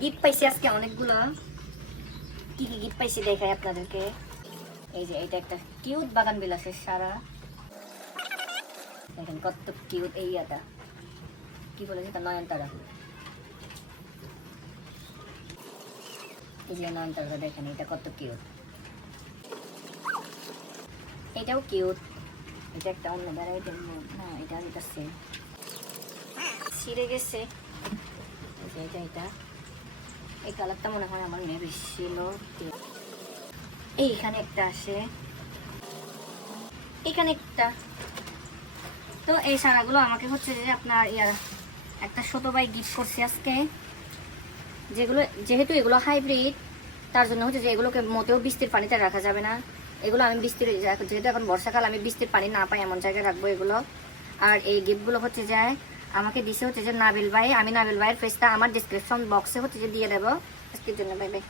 Gift পাইছি আজকে অনেকগুলো। কি কি গিফট পাইছি দেখাই আপনাদেরকে। এই যে এটা একটা কিউট বাগান বিলাসের সারা, দেখেন কত কিউট। এই এটা কি বলেছে তা, নয়নতারা। এই যে নয়নতারা দেখেন, এটা কত কিউট। এটাও কিউট। এটা একটা অন্য ভ্যারাইটির না, এটা সেম। ছিঁড়ে গেছে। এটা এই কালারটা মনে হয় আমার মেয়ে বেশি ছিল। এইখানে একটা আসে, এখানে একটা। তো এই সারাগুলো আমাকে হচ্ছে যে আপনার একটা ছোট ভাই গিফট করছে আজকে। যেহেতু এগুলো হাইব্রিড, তার জন্য হচ্ছে যে এগুলোকে মোটেও বৃষ্টির পানিতে রাখা যাবে না। এগুলো আমি যেহেতু এখন বর্ষাকাল, আমি বৃষ্টির পানি না পাই এমন জায়গায় রাখবো এগুলো। আর এই গিফটগুলো হচ্ছে যে আমাকে দিছে হচ্ছে যে নাবিল ভাই। আমি নাবিল ভাইয়ের ফেসটা আমার ডিসক্রিপশন বক্সে হচ্ছে যে দিয়ে দেবো আজকের জন্য। Bye bye.